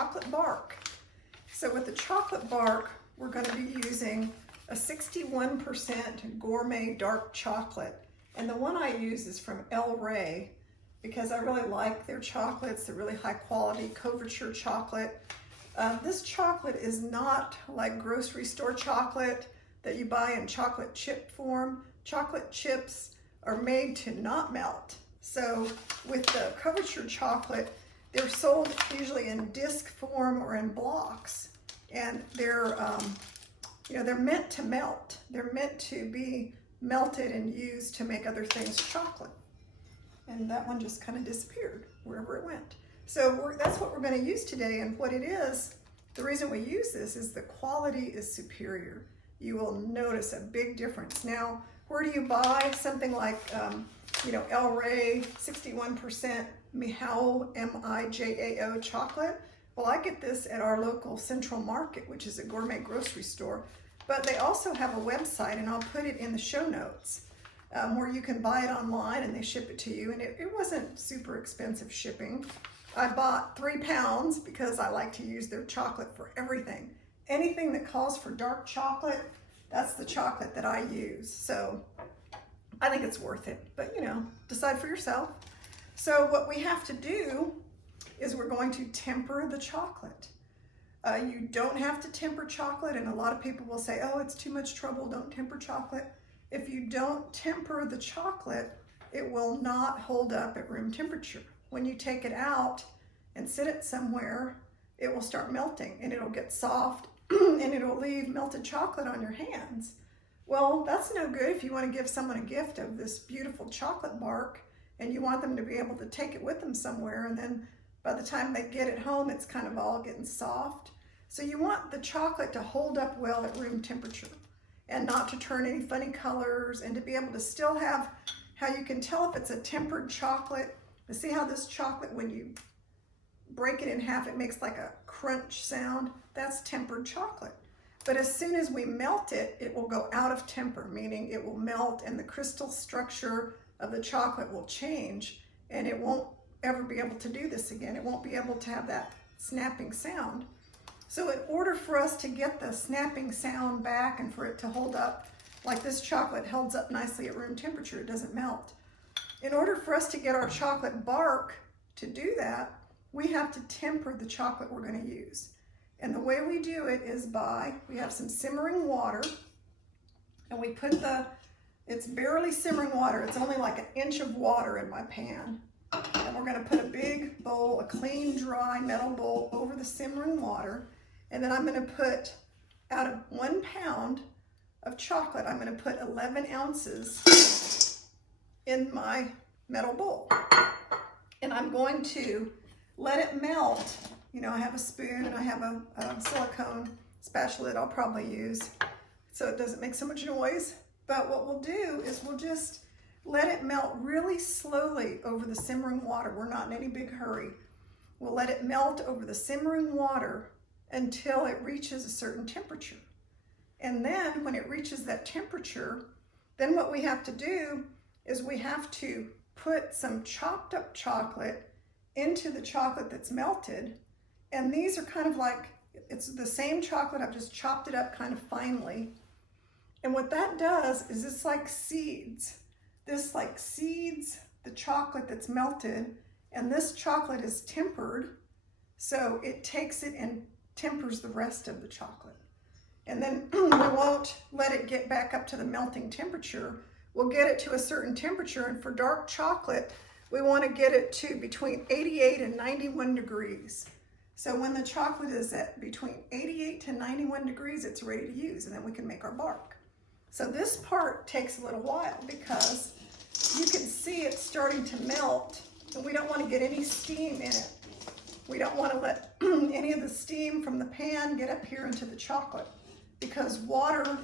chocolate bark. So with the chocolate bark, we're going to be using a 61% gourmet dark chocolate. And the one I use is from El Rey because I really like their chocolates. They're really high quality couverture chocolate. This chocolate is not like grocery store chocolate that you buy in chocolate chip form. Chocolate chips are made to not melt. So with the couverture chocolate, they're sold usually in disc form or in blocks, and they're they're meant to melt. They're meant to be melted and used to make other things chocolate. And that one just kind of disappeared wherever it went. So that's what we're going to use today. And what it is, the reason we use this is the quality is superior. You will notice a big difference. Now, where do you buy something like, El Rey 61% Mijao, M-I-J-A-O chocolate? Well, I get this at our local Central Market, which is a gourmet grocery store. But they also have a website, and I'll put it in the show notes, where you can buy it online and they ship it to you. And it wasn't super expensive shipping. I bought 3 pounds because I like to use their chocolate for everything. Anything that calls for dark chocolate, that's the chocolate that I use. So I think it's worth it, but decide for yourself. So what we have to do is we're going to temper the chocolate. You don't have to temper chocolate, and a lot of people will say, oh, it's too much trouble, don't temper chocolate. If you don't temper the chocolate, it will not hold up at room temperature. When you take it out and sit it somewhere, it will start melting and it'll get soft and it'll leave melted chocolate on your hands. Well, that's no good if you want to give someone a gift of this beautiful chocolate bark and you want them to be able to take it with them somewhere, and then by the time they get it home, it's kind of all getting soft. So you want the chocolate to hold up well at room temperature and not to turn any funny colors, and to be able to still have how you can tell if it's a tempered chocolate. You see how this chocolate, when you break it in half, it makes like a crunch sound? That's tempered chocolate. But as soon as we melt it, it will go out of temper, meaning it will melt and the crystal structure of the chocolate will change, and it won't ever be able to do this again. It won't be able to have that snapping sound. So in order for us to get the snapping sound back and for it to hold up, like this chocolate holds up nicely at room temperature, it doesn't melt. In order for us to get our chocolate bark to do that, we have to temper the chocolate we're going to use. And the way we do it is we have some simmering water, and we put it's barely simmering water. It's only like 1 inch of water in my pan. And we're going to put a big bowl, a clean, dry metal bowl over the simmering water. And then I'm going to put, out of 1 pound of chocolate, I'm going to put 11 ounces in my metal bowl. And I'm going to let it melt. I have a spoon and I have a silicone spatula that I'll probably use so it doesn't make so much noise. But what we'll do is we'll just let it melt really slowly over the simmering water. We're not in any big hurry. We'll let it melt over the simmering water until it reaches a certain temperature. And then when it reaches that temperature, then what we have to do is we have to put some chopped up chocolate into the chocolate that's melted. And these are kind of like, it's the same chocolate, I've just chopped it up kind of finely. And what that does is it's like seeds. This like seeds the chocolate that's melted, and this chocolate is tempered, so it takes it and tempers the rest of the chocolate. And then we won't let it get back up to the melting temperature. We'll get it to a certain temperature, and for dark chocolate, we want to get it to between 88 and 91 degrees. So when the chocolate is at between 88 to 91 degrees, it's ready to use, and then we can make our bark. So this part takes a little while because you can see it starting to melt, and we don't want to get any steam in it. We don't want to let any of the steam from the pan get up here into the chocolate, because water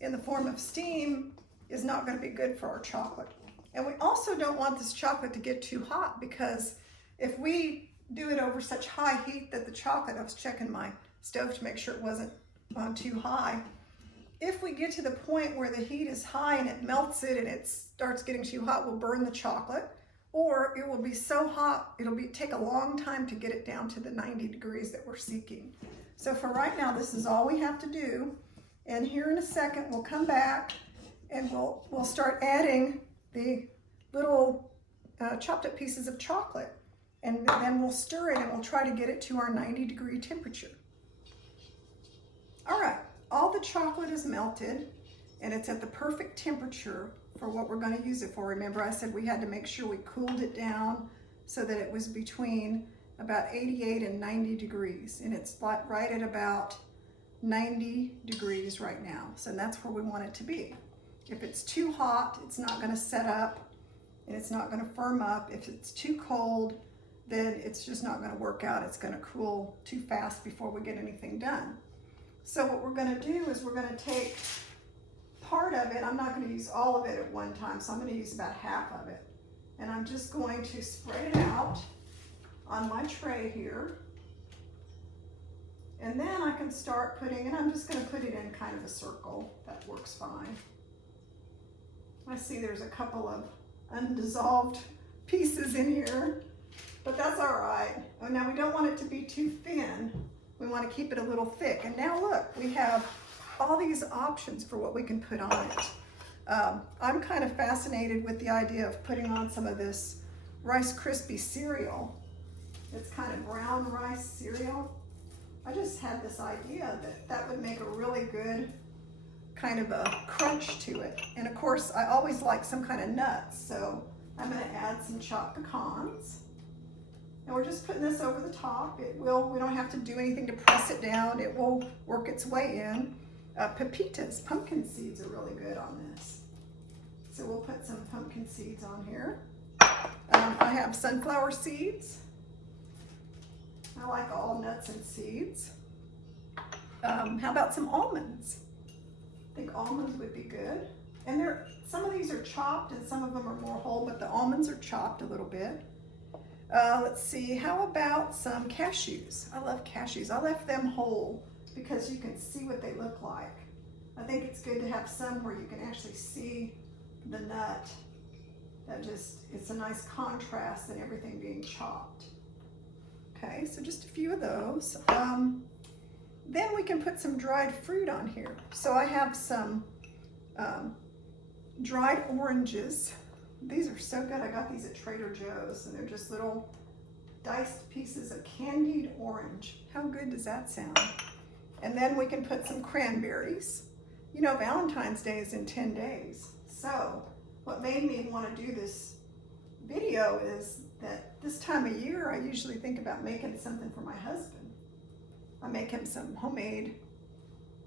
in the form of steam is not going to be good for our chocolate. And we also don't want this chocolate to get too hot, because if we do it over such high heat that the chocolate, I was checking my stove to make sure it wasn't on too high. If we get to the point where the heat is high and it melts it and it starts getting too hot, we'll burn the chocolate. or it will be so hot, take a long time to get it down to the 90 degrees that we're seeking. So for right now, this is all we have to do. And here in a second, we'll come back and we'll start adding the little chopped up pieces of chocolate. And then we'll stir it and we'll try to get it to our 90-degree temperature. All right, all the chocolate is melted and it's at the perfect temperature for what we're going to use it for. Remember, I said we had to make sure we cooled it down so that it was between about 88 and 90 degrees. And it's right at about 90 degrees right now. So that's where we want it to be. If it's too hot, it's not going to set up and it's not going to firm up. If it's too cold, then it's just not going to work out. It's going to cool too fast before we get anything done. So what we're going to do is we're going to take part of it. I'm not going to use all of it at one time, so I'm going to use about half of it. And I'm just going to spread it out on my tray here. And then I can start putting, and I'm just going to put it in kind of a circle. That works fine. I see there's a couple of undissolved pieces in here, but that's all right. Oh, now we don't want it to be too thin. We want to keep it a little thick. And now look, we have all these options for what we can put on it. I'm kind of fascinated with the idea of putting on some of this Rice Krispie cereal. It's kind of brown rice cereal. I just had this idea that that would make a really good kind of a crunch to it. And of course, I always like some kind of nuts, so I'm going to add some chopped pecans. And we're just putting this over the top. We don't have to do anything to press it down. It will work its way in. Pepitas, pumpkin seeds are really good on this. So we'll put some pumpkin seeds on here. I have sunflower seeds. I like all nuts and seeds. How about some almonds? I think almonds would be good. And some of these are chopped and some of them are more whole, but the almonds are chopped a little bit. Let's see, how about some cashews? I love cashews. I left them whole because you can see what they look like. I think it's good to have some where you can actually see the nut. It's a nice contrast than everything being chopped. Okay, so just a few of those. Then we can put some dried fruit on here. So I have some dried oranges. These are so good. I got these at Trader Joe's and they're just little diced pieces of candied orange. How good does that sound? And then we can put some cranberries. You know, Valentine's Day is in 10 days. So what made me want to do this video is that this time of year, I usually think about making something for my husband. I make him some homemade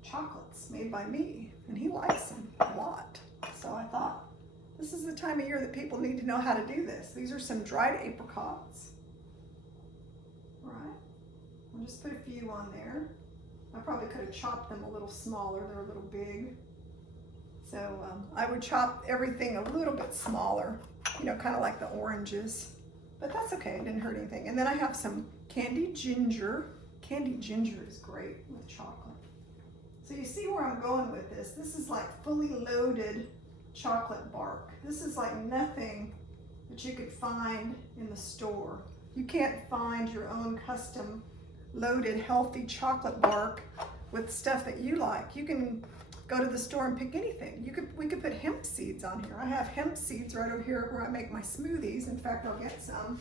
chocolates made by me, and he likes them a lot. So I thought, this is the time of year that people need to know how to do this. These are some dried apricots. All right, I'll just put a few on there. I probably could have chopped them a little smaller. They're a little big. So I would chop everything a little bit smaller, you know, kind of like the oranges. But that's okay, it didn't hurt anything. And then I have some candied ginger. Candied ginger is great with chocolate. So you see where I'm going with this. This is like fully loaded chocolate bark. This is like nothing that you could find in the store. You can't find your own custom loaded healthy chocolate bark with stuff that you like. You can go to the store and pick anything. We could put hemp seeds on here. I have hemp seeds right over here where I make my smoothies. In fact, I'll get some.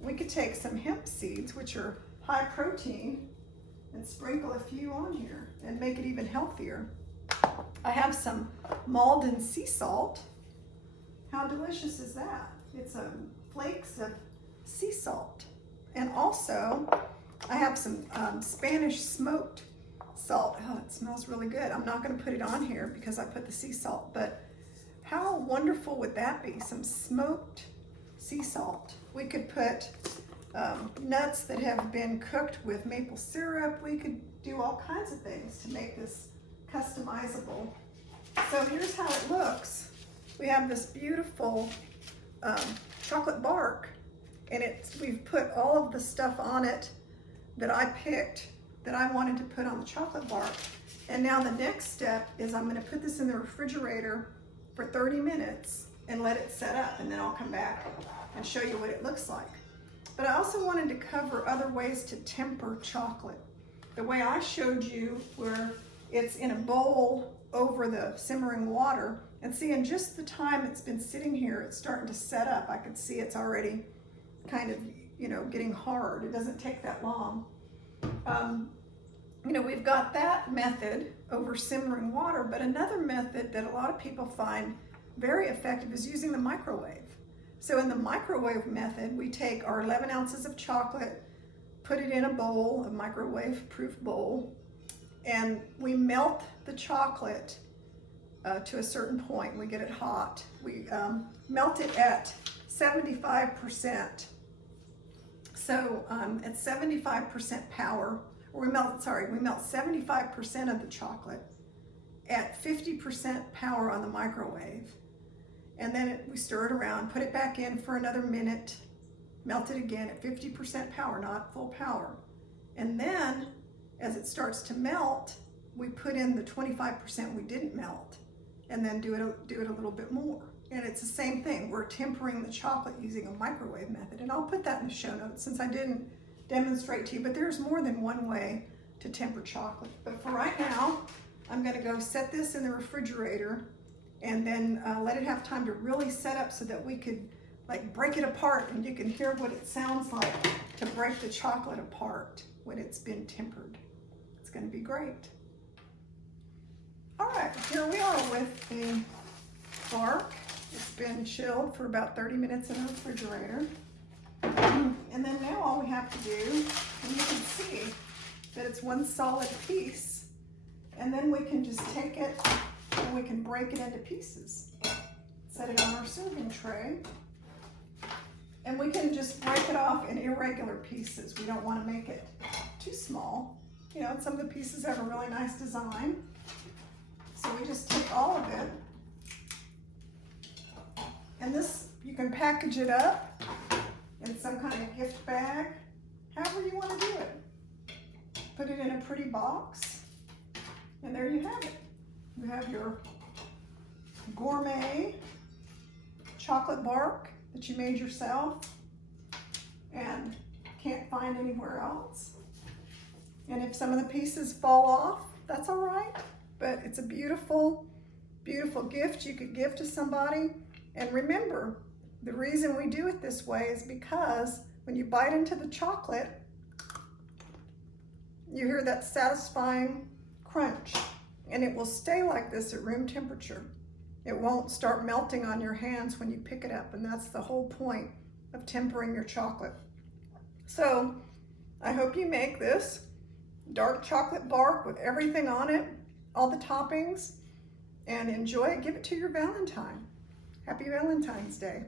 We could take some hemp seeds, which are high protein, and sprinkle a few on here and make it even healthier. I have some Maldon Sea Salt. How delicious is that? It's flakes of sea salt. And also, I have some Spanish smoked salt. Oh, it smells really good. I'm not going to put it on here because I put the sea salt, but how wonderful would that be? Some smoked sea salt. We could put nuts that have been cooked with maple syrup. We could do all kinds of things to make this customizable. So here's how it looks. We have this beautiful chocolate bark, and we've put all of the stuff on it that I picked that I wanted to put on the chocolate bark. And now the next step is I'm going to put this in the refrigerator for 30 minutes and let it set up, and then I'll come back and show you what it looks like. But I also wanted to cover other ways to temper chocolate. The way I showed you, where it's in a bowl over the simmering water, and see, in just the time it's been sitting here, it's starting to set up. I can see it's already kind of, you know, getting hard. It doesn't take that long. You know, we've got that method over simmering water, but another method that a lot of people find very effective is using the microwave. So in the microwave method, we take our 11 ounces of chocolate, put it in a bowl, a microwave-proof bowl, and we melt the chocolate to a certain point. We get it hot. We melt it at 75%. So at 75% power, or we melt 75% of the chocolate at 50% power on the microwave. And then we stir it around, put it back in for another minute, melt it again at 50% power, not full power. And then as it starts to melt, we put in the 25% we didn't melt, and then do it a little bit more. And it's the same thing. We're tempering the chocolate using a microwave method. And I'll put that in the show notes since I didn't demonstrate to you, but there's more than one way to temper chocolate. But for right now, I'm gonna go set this in the refrigerator and then let it have time to really set up so that we could like break it apart, and you can hear what it sounds like to break the chocolate apart when it's been tempered. It's gonna be great. All right, here we are with the bark. It's been chilled for about 30 minutes in the refrigerator. And then now all we have to do, and you can see that it's one solid piece, and then we can just take it and we can break it into pieces. Set it on our serving tray, and we can just break it off in irregular pieces. We don't want to make it too small. You know, some of the pieces have a really nice design. So we just take all of it, and this, you can package it up in some kind of gift bag, however you want to do it. Put it in a pretty box, and there you have it. You have your gourmet chocolate bark that you made yourself and can't find anywhere else. And if some of the pieces fall off, that's all right, but it's a beautiful, beautiful gift you could give to somebody. And remember, the reason we do it this way is because when you bite into the chocolate, you hear that satisfying crunch, and it will stay like this at room temperature. It won't start melting on your hands when you pick it up, and that's the whole point of tempering your chocolate. So I hope you make this dark chocolate bark with everything on it, all the toppings, and enjoy it. Give it to your Valentine. Happy Valentine's Day.